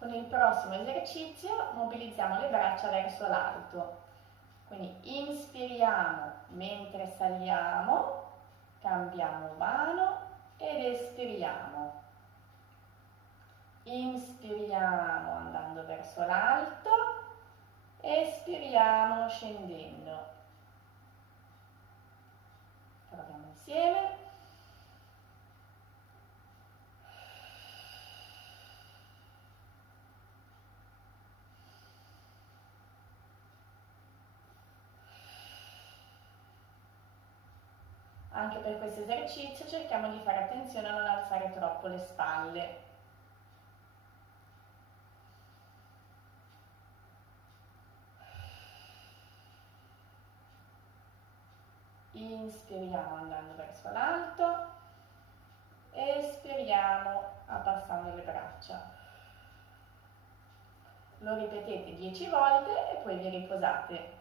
Con il prossimo esercizio mobilizziamo le braccia verso l'alto. Quindi inspiriamo mentre saliamo, cambiamo mano ed espiriamo. Inspiriamo andando verso l'alto, espiriamo scendendo. Proviamo insieme. Anche per questo esercizio cerchiamo di fare attenzione a non alzare troppo le spalle. Inspiriamo andando verso l'alto, espiriamo abbassando le braccia. Lo ripetete 10 volte e poi vi riposate.